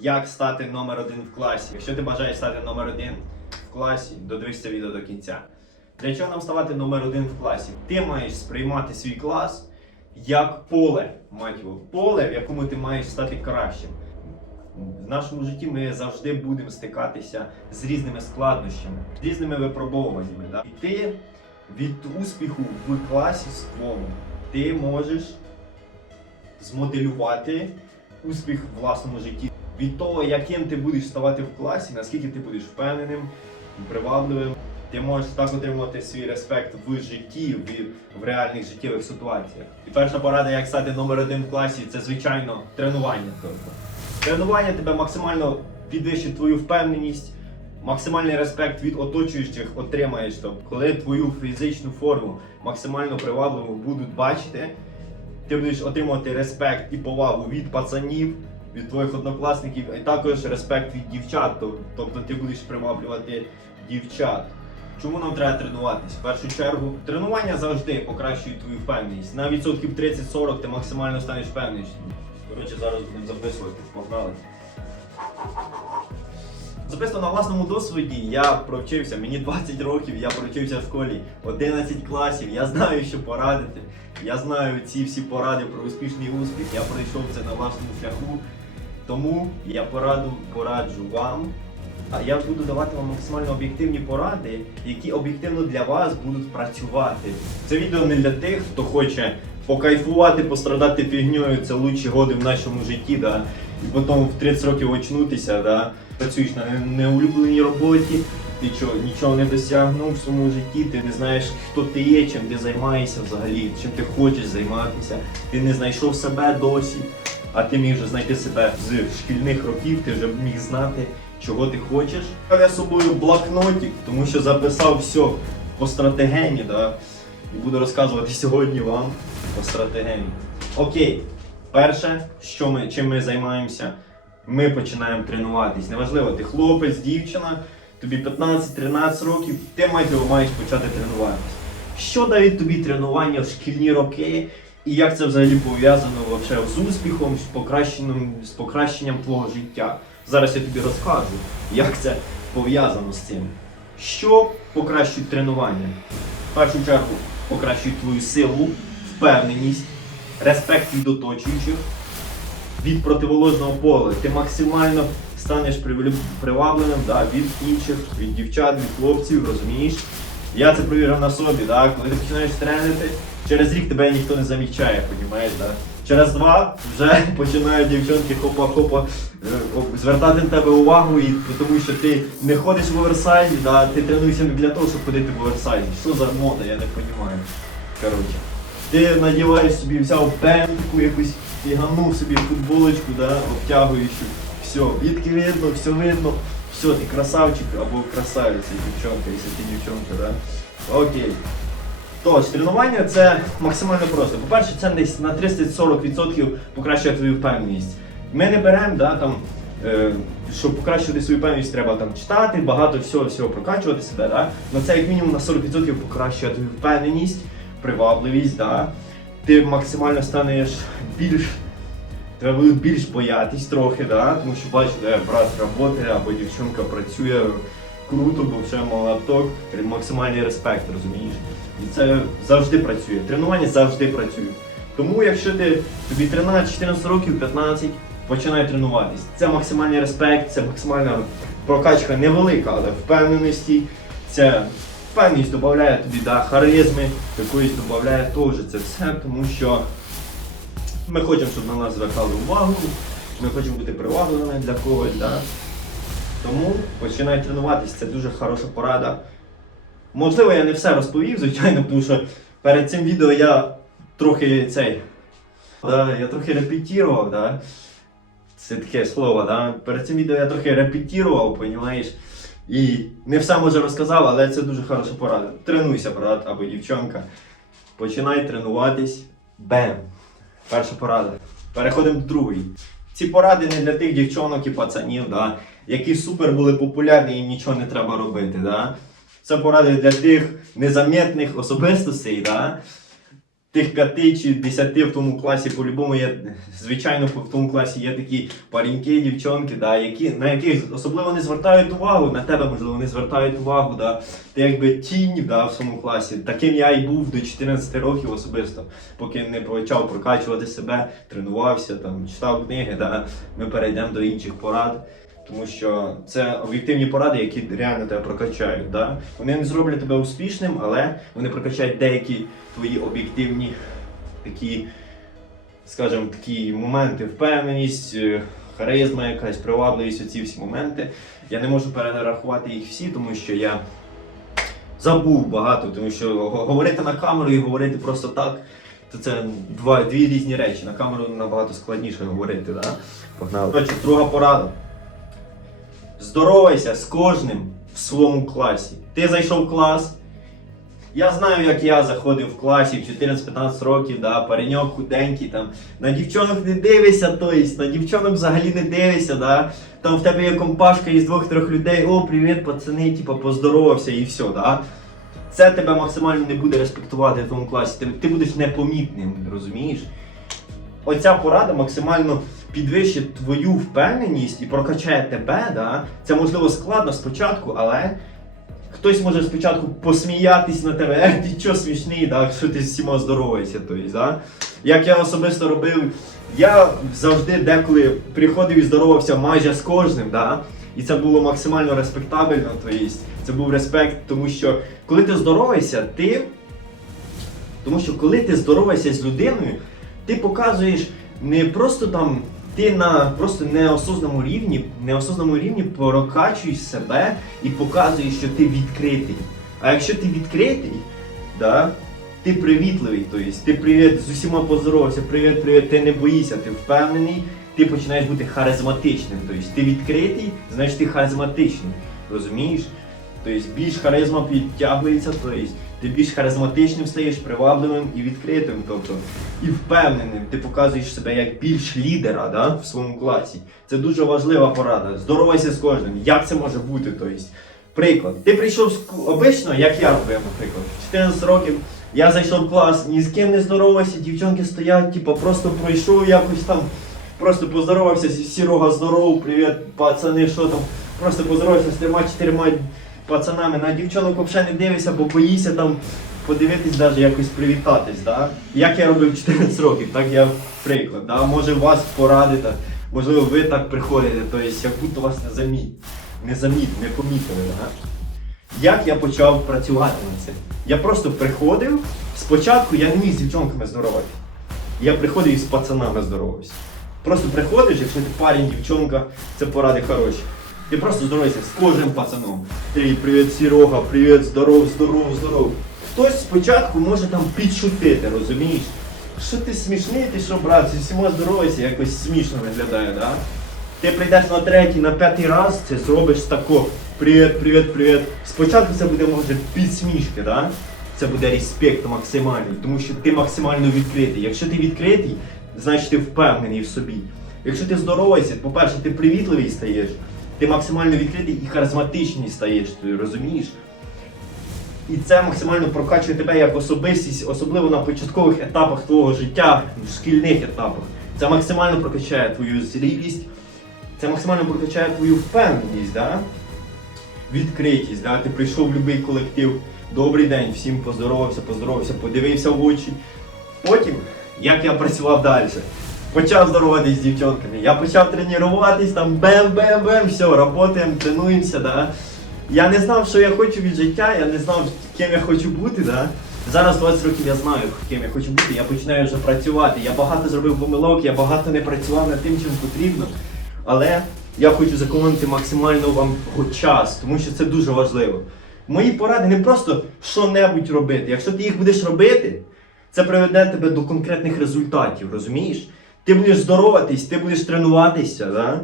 як стати номер один в класі. Якщо ти бажаєш стати номер один в класі, додивись це відео до кінця. Для чого нам ставати номер один в класі? Ти маєш сприймати свій клас як поле, мать його, поле, в якому ти маєш стати кращим. В нашому житті ми завжди будемо стикатися з різними складнощами, з різними випробовуваннями. Да? І ти від успіху в класі своєму ти можеш змоделювати успіх в власному житті. Від того, яким ти будеш ставати в класі, наскільки ти будеш впевненим, привабливим, ти можеш так отримувати свій респект в житті, в, в реальних життєвих ситуаціях. І перша порада, як стати номер один в класі, це звичайно тренування. Тобто тренування тебе максимально підвищить твою впевненість. Максимальний респект від оточуючих отримаєш, тобто, коли твою фізичну форму максимально привабливо будуть бачити, ти будеш отримувати респект і повагу від пацанів, від твоїх однокласників, і також респект від дівчат. Тобто ти будеш приваблювати дівчат. Чому нам треба тренуватись? В першу чергу, тренування завжди покращує твою впевненість. На відсотків 30-40 ти максимально станеш впевненішим. Коротше, зараз будемо записувати. Погнали. Особисто на власному досвіді я провчився, мені 20 років, я провчився в школі 11 класів, я знаю, що порадити. Я знаю ці всі поради про успішний успіх, я пройшов це на власному шляху. Тому я пораду пораджу вам. А я буду давати вам максимально об'єктивні поради, які об'єктивно для вас будуть працювати. Це відео не для тих, хто хоче покайфувати, пострадати фігньою, це лучші годи в нашому житті, да? і потім в 30 років очнутися, да? працюєш на неулюбленій роботі, ти чого, нічого не досягнув в своєму житті, ти не знаєш, хто ти є, чим ти займаєшся взагалі, чим ти хочеш займатися, ти не знайшов себе досі, а ти міг вже знайти себе з шкільних років, ти вже міг знати, чого ти хочеш. Я собою блокнотик, тому що записав все по стратегемі, да? і буду розказувати сьогодні вам по стратегемі. Окей, перше, що ми, чим ми займаємося, ми починаємо тренуватись. Неважливо, ти хлопець, дівчина, тобі 15-13 років, ти майтево маєш почати тренуватись. Що дають тобі тренування в шкільні роки, і як це взагалі пов'язано вообще з успіхом, з покращенням, з покращенням твого життя? Зараз я тобі розкажу, як це пов'язано з цим. Що покращують тренування? В першу чергу покращують твою силу, впевненість, респект від оточуючих, від противоположного поля. Ти максимально станеш привабленим да, від інших, від дівчат, від хлопців, розумієш? Я це провірив на собі, да? коли ти починаєш тренити, через рік тебе ніхто не замічає, розумієш? Да? Через два вже починають дівчонки хопа-хопа е, звертати на тебе увагу, і тому що ти не ходиш в оверсайзі, да? ти тренуєшся не для того, щоб ходити в оверсайзі. Що за мода, я не розумію. Коротше. Ти надіваєш собі, взяв пенку якусь, фіганув собі футболочку, да, обтягуючу. Все, відки видно, все видно. Все, ти красавчик або красавиця, дівчонка, якщо ти дівчонка, да? Окей. Тож, тренування це максимально просто. По-перше, це десь на 30-40% покращує твою впевненість. Ми не беремо, да, там, е, щоб покращувати свою впевненість, треба там читати, багато всього всього прокачувати себе. Да? Но це як мінімум на 40% покращує твою впевненість, привабливість. Да? Ти максимально станеш більш. Тебе будуть більш боятись трохи, да? тому що бачиш, де брат працює або дівчинка працює круто, бо вже молоток, максимальний респект, розумієш? І це завжди працює. Тренування завжди працює. Тому якщо ти тобі 13-14 років, 15, починай тренуватись. Це максимальний респект, це максимальна прокачка невелика, але впевненості. Це впевненість додає тобі да, харизми, якоїсь додає теж це все, тому що ми хочемо, щоб на нас звертали увагу, ми хочемо бути привабливими для когось. Да? Тому починай тренуватись, це дуже хороша порада. Можливо, я не все розповів, звичайно, тому що перед цим відео я трохи цей. Да, я трохи репетірував, да? Це таке слово, да? Перед цим відео я трохи репетірував, понімаєш? І не все може розказав, але це дуже хороша порада. Тренуйся, брат або дівчонка. Починай тренуватись. Бем! Перша порада. Переходимо до другої. Ці поради не для тих дівчонок і пацанів, да, які супер були популярні і нічого не треба робити. Да. Це поради для тих незамітних особистостей, да, тих п'яти чи десяти в тому класі по-любому є, звичайно, в тому класі є такі паріньки, дівчонки, да, які, на яких особливо не звертають увагу, на тебе, можливо, не звертають увагу. Да. Ти якби тінь да, в своєму класі. Таким я і був до 14 років особисто, поки не почав прокачувати себе, тренувався, там, читав книги, да. ми перейдемо до інших порад. Тому що це об'єктивні поради, які реально тебе прокачають. Да? Вони не зроблять тебе успішним, але вони прокачають деякі твої об'єктивні такі, скажімо, такі моменти, впевненість, е, харизма якась, привабливість, оці всі моменти. Я не можу перерахувати їх всі, тому що я забув багато, тому що говорити на камеру і говорити просто так. То це два, дві різні речі. На камеру набагато складніше говорити. Да? Погнали. Друга порада. Здоровайся з кожним в своєму класі. Ти зайшов в клас. Я знаю, як я заходив в класі в 14-15 років, да, пареньок худенький, там, на дівчонок не дивишся, то есть, на дівчонок взагалі не дивишся, да. Там в тебе є компашка із двох-трьох людей, о, привіт, пацани, типа, поздоровався і все, да. Це тебе максимально не буде респектувати в тому класі. Ти, ти будеш непомітним, розумієш? Оця порада максимально підвищить твою впевненість і прокачає тебе. Да? Це можливо складно спочатку, але хтось може спочатку посміятись на тебе, е, ти чого смішний, да? якщо ти з всіма здороваєшся. Тобто, да? Як я особисто робив, я завжди деколи приходив і здоровався майже з кожним. Да? І це було максимально респектабельно. Тобто, це був респект, тому що коли ти здороваєшся, ти. Тому що коли ти здороваєшся з людиною, ти показуєш не просто там, ти на просто неосознаному рівні, неосознаному рівні прокачуєш себе і показуєш, що ти відкритий. А якщо ти відкритий, да, ти привітливий, тобто ти привіт з усіма поздоровався, привіт, привіт, ти не боїшся, ти впевнений, ти починаєш бути харизматичним. Тобто ти відкритий, значить ти харизматичний. Розумієш? Тобто більш харизма підтягується, тобто ти більш харизматичним стаєш, привабливим і відкритим, тобто і впевненим. Ти показуєш себе як більш лідера да, в своєму класі. Це дуже важлива порада. Здоровайся з кожним. Як це може бути? Тобто, приклад. Ти прийшов з обично, як я робив, наприклад, 14 років. Я зайшов в клас, ні з ким не здоровався, дівчонки стоять, типу, просто пройшов якось там, просто поздоровався, всі рога здоров, привіт, пацани, що там, просто поздоровався з трьома чотирма пацанами. На дівчонок взагалі не дивишся, бо боїшся там подивитись, навіть якось привітатись. Да? Як я робив 14 років, так я приклад. Да? Може вас порадити, можливо, ви так приходите, тобто як будто вас не заміт, не заміт, не помітили. Да? Як я почав працювати над цим? Я просто приходив, спочатку я не міг з дівчонками здоровати. Я приходив і з пацанами здоровався. Просто приходиш, якщо ти парень, дівчонка, це поради хороші. Ти просто здоровайся з кожним пацаном. Ей, привіт, Сірога, привіт, здоров, здоров, здоров. Хтось спочатку може там підшутити, розумієш? Що ти смішний, ти що, брат, зі всіма здоровайся, якось смішно виглядає, да? Ти прийдеш на третій, на п'ятий раз, це зробиш тако. Привіт, привіт, привіт. Спочатку це буде може підсмішки, да? Це буде респект максимальний, тому що ти максимально відкритий. Якщо ти відкритий, значить ти впевнений в собі. Якщо ти здороваєшся, по-перше, ти привітливий стаєш, ти максимально відкритий і харизматичний стаєш, ти розумієш? І це максимально прокачує тебе як особистість, особливо на початкових етапах твого життя, в шкільних етапах. Це максимально прокачає твою зрілість, це максимально прокачає твою впевненість, да? відкритість. Да? Ти прийшов в будь-який колектив, добрий день, всім поздоровався, поздоровався, подивився в очі. Потім, як я працював далі, почав здороватись з дівчонками, я почав тренуватись, там бем-бем-бем, все, працюємо, тренуємося. Да? Я не знав, що я хочу від життя, я не знав, ким я хочу бути. Да? Зараз 20 років я знаю, ким я хочу бути, я починаю вже працювати. Я багато зробив помилок, я багато не працював над тим, чим потрібно. Але я хочу зекономити максимально вам час, тому що це дуже важливо. Мої поради не просто що-небудь робити. Якщо ти їх будеш робити, це приведе тебе до конкретних результатів, розумієш? Ти будеш здороватись, ти будеш тренуватися, да?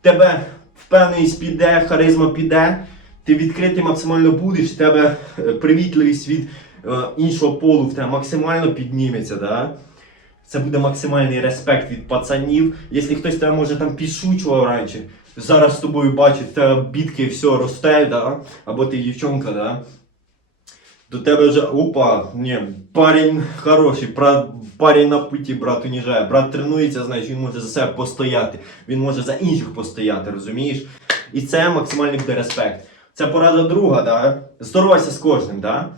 тебе впевненість піде, харизма піде, ти відкритий максимально будеш, в тебе е, привітливість від е, іншого полу в тебе максимально підніметься. Да? Це буде максимальний респект від пацанів. Якщо хтось тебе може там підшучував раніше, зараз з тобою бачить, в тебе бітки все росте, да? або ти дівчонка, да? До тебе вже опа, ні, парень хороший, парень на путі, брат уніжає. Брат тренується, значить він може за себе постояти, він може за інших постояти, розумієш? І це максимальний буде респект. Це порада друга, да? здоровайся з кожним, да?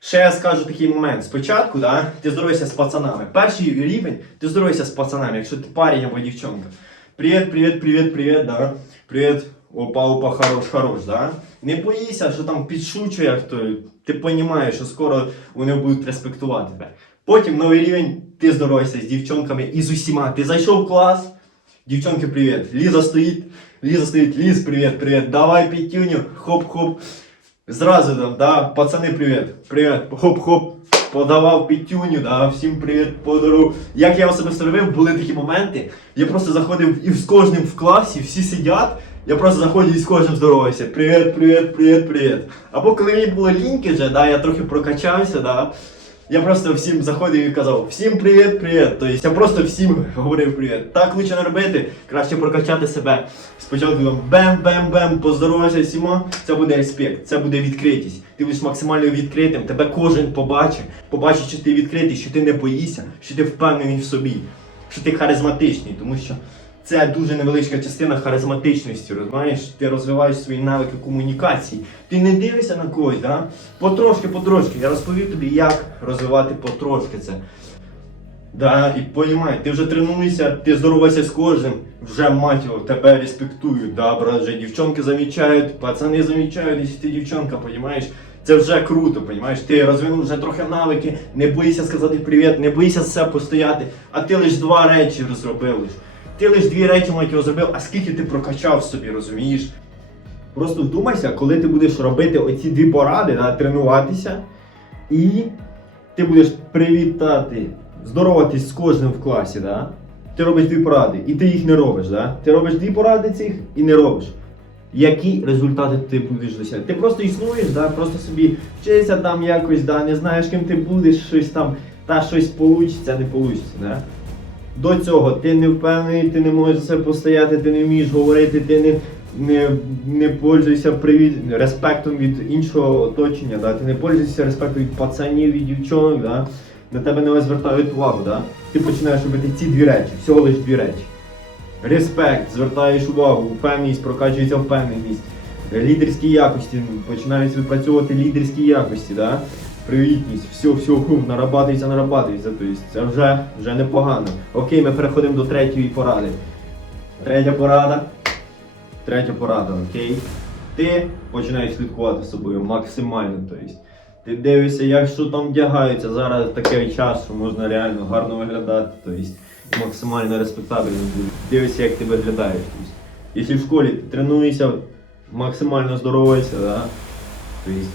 Ще я скажу такий момент. Спочатку, да, ти здоровайся з пацанами. Перший рівень ти здоровайся з пацанами, якщо ти парень або дівчонка. Привіт, привіт, привіт, привіт, да. Привіт. Опа, опа, хорош, хорош, да? Не боїся, що там підшучує хто. Ти розумієш, що скоро вони будуть респектувати тебе. Потім новий рівень, ти здоровайся з дівчонками і з усіма. Ти зайшов в клас, Дівчонки, привіт. Ліза стоїть, Ліза стоїть, Ліз, привіт, привіт. Давай п'ятюню, хоп-хоп. Зразу там, да, пацани, привіт. Привіт, хоп-хоп. Подавав п'ятюню, да, всім привіт, подарував. Як я особисто робив, були такі моменти. Я просто заходив і з кожним в класі, всі сидять. Я просто заходжу і з кожним здороваюся. Привіт, привіт, привіт, привіт. Або коли мені було ліньки вже, да, я трохи прокачався, да. Я просто всім заходив і казав всім привіт, привіт. Тобто я просто всім говорив привіт. Так лучше не робити, краще прокачати себе. Спочатку бем-бем-бем, поздоровайся всіма. Це буде респект, це буде відкритість. Ти будеш максимально відкритим, тебе кожен побачить, побачить, що ти відкритий, що ти не боїшся, що ти впевнений в собі, що ти харизматичний, тому що. Це дуже невеличка частина харизматичності, розумієш? Ти розвиваєш свої навики комунікації. Ти не дивишся на когось, да? потрошки, потрошки. Я розповів тобі, як розвивати потрошки це. Да, і понімай, ти вже тренуєшся, ти здоровайся з кожним, вже мать його, тебе респектують, да, вже дівчонки замічають, пацани замічають, якщо ти дівчонка, понімаєш? Це вже круто, понімаєш? Ти розвинув вже трохи навики, не боїшся сказати привіт, не боїшся себе постояти, а ти лише два речі розробив. Ти лише дві речі його зробив, а скільки ти прокачав собі, розумієш? Просто вдумайся, коли ти будеш робити оці дві поради, да, тренуватися, і ти будеш привітати, здороватись з кожним в класі, да? ти робиш дві поради, і ти їх не робиш. Да? Ти робиш дві поради цих і не робиш. Які результати ти будеш досягати? Ти просто існуєш, да? просто собі вчишся там якось, да? не знаєш, ким ти будеш, щось там, та щось получиться, не получиться. Да? До цього ти не впевнений, ти не можеш за себе постояти, ти не вмієш говорити, ти не, не, не пользуєшся привіт, респектом від іншого оточення, да? ти не пользуєшся респектом від пацанів, від дівчонок, да? на тебе не звертають увагу. Да? Ти починаєш робити ці дві речі, всього лише дві речі. Респект, звертаєш увагу, впевненість, прокачується впевненість, лідерські якості, починають відпрацьовувати лідерські якості, да? Привітність, все, все, хум, нарабатується, нарабатується. Тобто це вже, вже непогано. Окей, ми переходимо до третьої поради. Третя порада. Третя порада, окей. Ти починаєш слідкувати за собою максимально. Тобто, ти дивишся, як що там вдягаються. Зараз такий час, що можна реально гарно виглядати. Тобто, максимально респектабельно. Дивишся, як ти виглядаєш. Тобто, якщо в школі ти тренуєшся, максимально здороваєшся, да?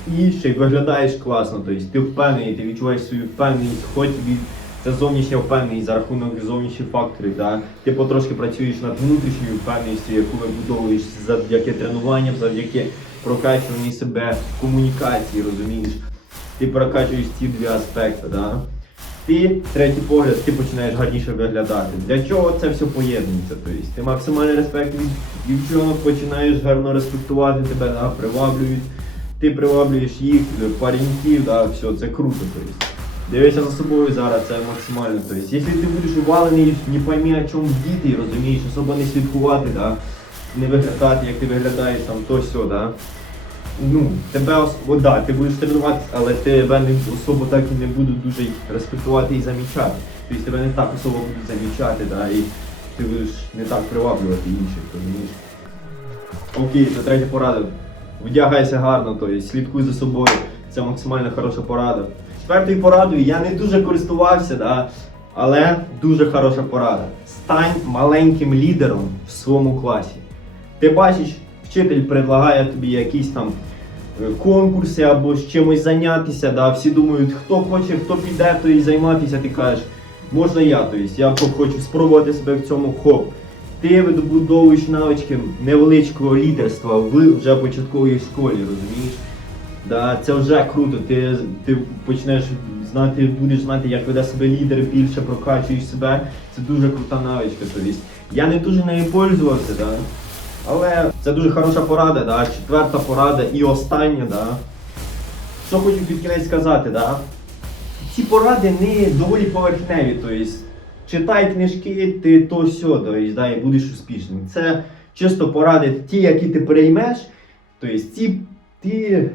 Тобто, і ще виглядаєш класно. Тобто, ти впевнений, ти відчуваєш свою впевненість, хоч від це зовнішня впевненість за рахунок зовнішніх факторів. Да? Ти потрошки працюєш над внутрішньою впевненістю, яку вибудовуєш завдяки тренуванням, завдяки прокачуванню себе комунікації, розумієш? Ти прокачуєш ці дві аспекти. Да? Ти, третій погляд, ти починаєш гарніше виглядати. Для чого це все поєднується? Тобто, ти максимальний респект від дівчонок, починаєш гарно респектувати тебе, да? приваблюють. Ти приваблюєш їх, пареньків, да? все, це круто. Тобто. Дивися за собою зараз, це максимально. Тобто, якщо ти будеш увалений, не пойми, о чому діти, розумієш, особо не слідкувати, да? не виглядати, як ти виглядаєш, там то все, да? ну, тебе о, да, ти будеш тренуватися, але тебе не особо так і не будуть дуже респектувати і замічати. Тобто тебе не так особо будуть замічати, да, і ти будеш не так приваблювати інших, розумієш? Окей, це третя порада. Вдягайся гарно, тобто слідкуй за собою. Це максимально хороша порада. Четвертою порадою я не дуже користувався, да, але дуже хороша порада. Стань маленьким лідером в своєму класі. Ти бачиш, вчитель предлагає тобі якісь там е, конкурси або з чимось зайнятися. Да? Всі думають, хто хоче, хто піде, то і займатися. Ти кажеш, можна я, тобто я хочу спробувати себе в цьому хоп. Ти видобудовуєш навички невеличкого лідерства в вже початковій школі, розумієш? Да, це вже круто. Ти, ти почнеш знати, будеш знати, як веде себе лідер, більше прокачуєш себе. Це дуже крута навичка. Тобто, я не дуже нею пользувався, да? але це дуже хороша порада. Да? Четверта порада і остання. Да? Що хочу під кінець сказати, да? ці поради не доволі поверхневі. Тобто, читай книжки, ти то сьо, да, і будеш успішним. Це чисто поради, ті, які ти переймеш, тобто, ці ти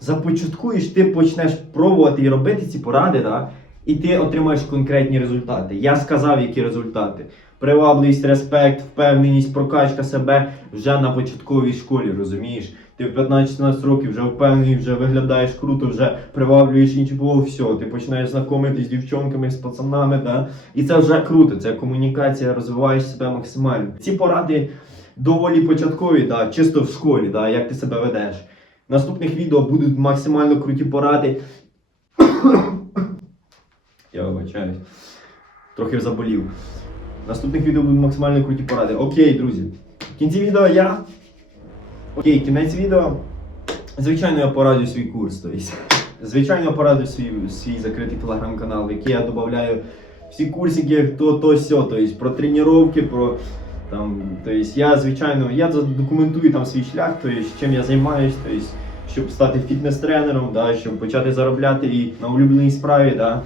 започаткуєш, ти почнеш пробувати і робити ці поради, да, і ти отримаєш конкретні результати. Я сказав, які результати. Привабливість, респект, впевненість, прокачка себе вже на початковій школі, розумієш? Ти в 15-16 років вже впевнений, вже виглядаєш круто, вже приваблюєш інших, о, все, ти починаєш знайомитись з дівчонками, з пацанами, да? і це вже круто, це комунікація, розвиваєш себе максимально. Ці поради доволі початкові, да, чисто в школі, да, як ти себе ведеш. В наступних відео будуть максимально круті поради. Я вибачаюсь. Трохи заболів. В наступних відео будуть максимально круті поради. Окей, друзі. В кінці відео я. Окей, кінець відео. Звичайно, я порадую свій курс. Тобто. Звичайно, я порадую свій, свій закритий телеграм-канал, в який я додаю всі курсики, то, то, сьо, тобто про тренування, про там, тобто я, звичайно, я задокументую там свій шлях, тобто, чим я займаюсь, тобто, щоб стати фітнес-тренером, да, щоб почати заробляти і на улюбленій справі. Да.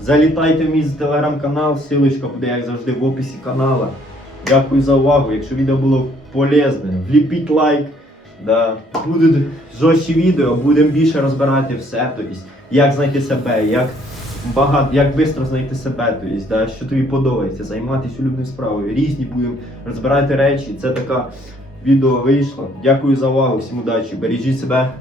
Залітайте в мій телеграм-канал, ссылочка буде, як завжди, в описі канала. Дякую за увагу. Якщо відео було полезне, вліпіть лайк. Да. Будуть жорсткі відео, будемо більше розбирати все. Тобто, як знайти себе, як багато, як швидко знайти себе, тобто, да, що тобі подобається, займатися улюбленою справою. Різні будемо розбирати речі. Це така відео вийшло. Дякую за увагу, всім удачі, бережіть себе.